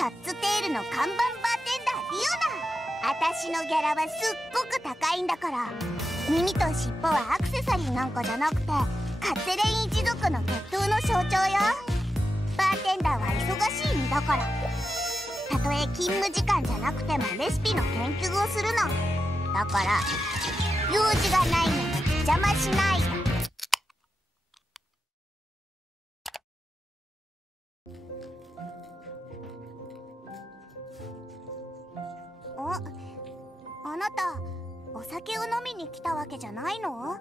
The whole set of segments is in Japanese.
キャッツテールの看板バーテンダーリオナ。私のギャラはすっごく高いんだから。耳と尻尾はアクセサリーなんかじゃなくてカツレン一族の血統の象徴よ。バーテンダーは忙しい身だから、たとえ勤務時間じゃなくてもレシピの研究をするのだから、用事がないのに邪魔しないで。あなたお酒を飲みに来たわけじゃないの？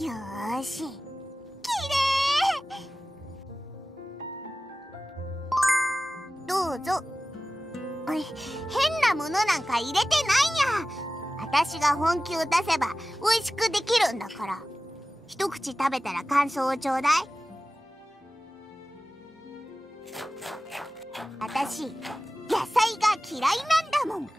よーし、きれい。どうぞ。変なものなんか入れてないにゃ。私が本気を出せば美味しくできるんだから。一口食べたら感想をちょうだい。私野菜が嫌いなんだもん。